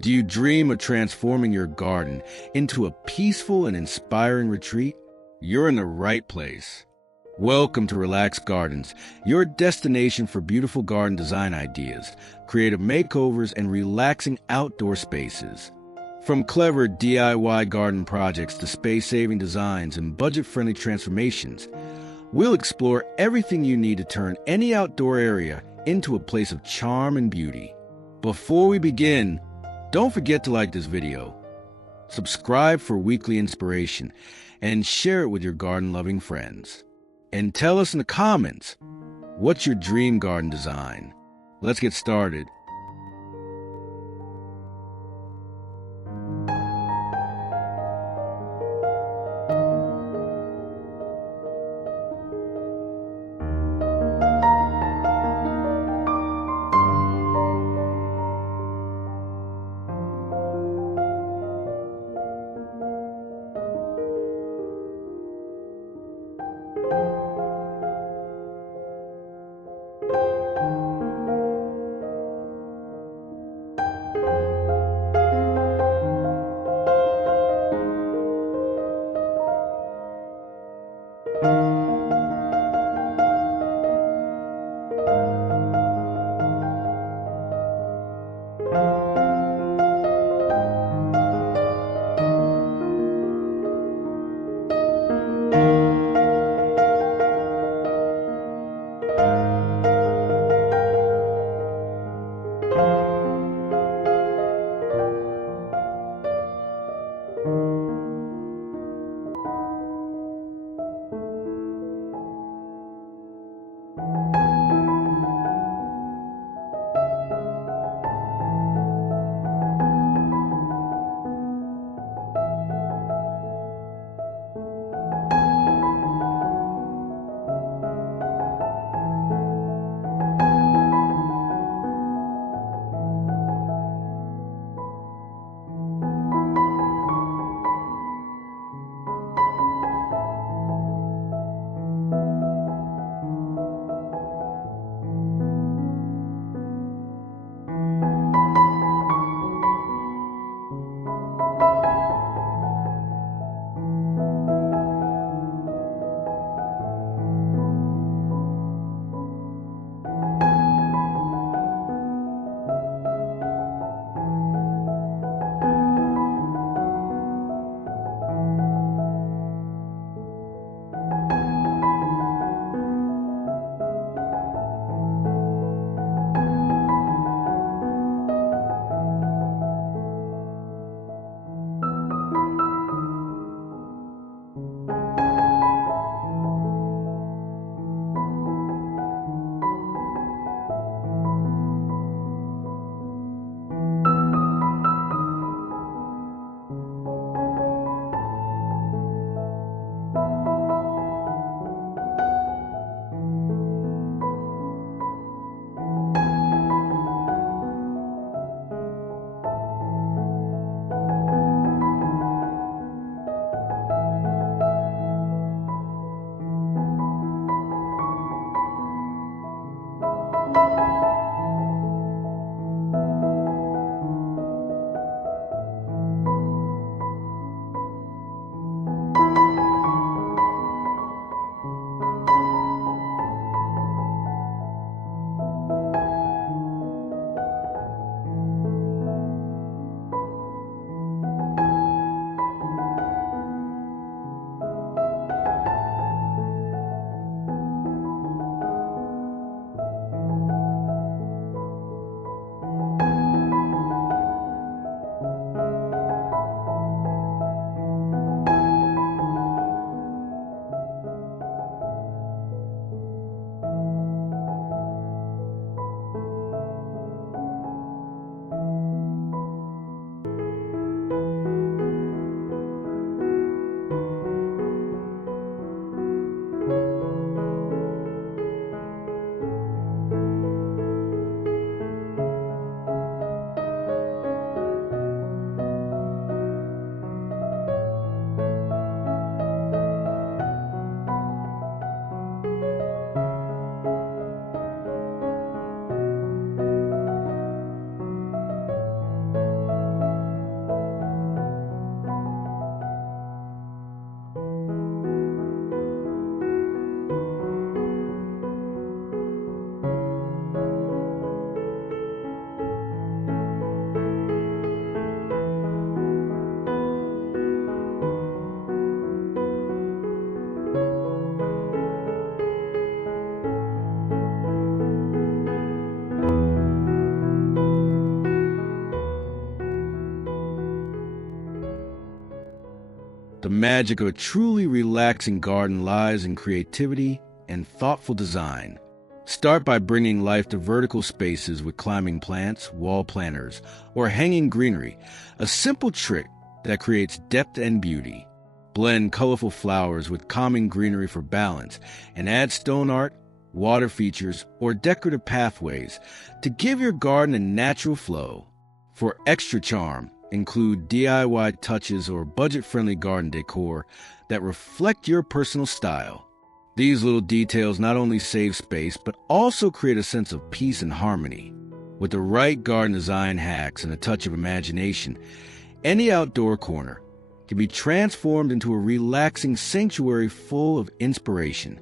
Do you dream of transforming your garden into a peaceful and inspiring retreat? You're in the right place. Welcome to Relaxed Gardens, your destination for beautiful garden design ideas, creative makeovers, and relaxing outdoor spaces. From clever DIY garden projects to space-saving designs and budget-friendly transformations, we'll explore everything you need to turn any outdoor area into a place of charm and beauty. Before we begin, don't forget to like this video, subscribe for weekly inspiration, and share it with your garden-loving friends. And tell us in the comments, what's your dream garden design? Let's get started. The magic of a truly relaxing garden lies in creativity and thoughtful design. Start by bringing life to vertical spaces with climbing plants, wall planters, or hanging greenery, a simple trick that creates depth and beauty. Blend colorful flowers with calming greenery for balance, and add stone art, water features, or decorative pathways to give your garden a natural flow. For extra charm, include DIY touches or budget-friendly garden decor that reflect your personal style. These little details not only save space, but also create a sense of peace and harmony. With the right garden design hacks and a touch of imagination, any outdoor corner can be transformed into a relaxing sanctuary full of inspiration.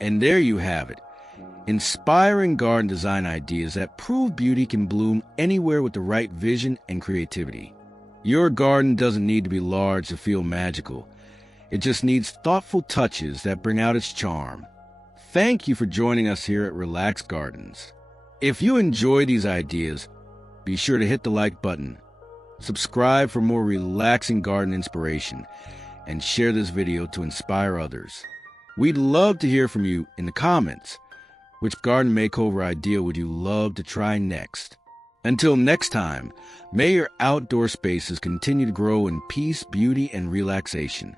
And there you have it. Inspiring garden design ideas that prove beauty can bloom anywhere with the right vision and creativity. Your garden doesn't need to be large to feel magical. It just needs thoughtful touches that bring out its charm. Thank you for joining us here at Relax Gardens. If you enjoy these ideas, be sure to hit the like button, subscribe for more relaxing garden inspiration, and share this video to inspire others. We'd love to hear from you in the comments. Which garden makeover idea would you love to try next? Until next time, may your outdoor spaces continue to grow in peace, beauty, and relaxation.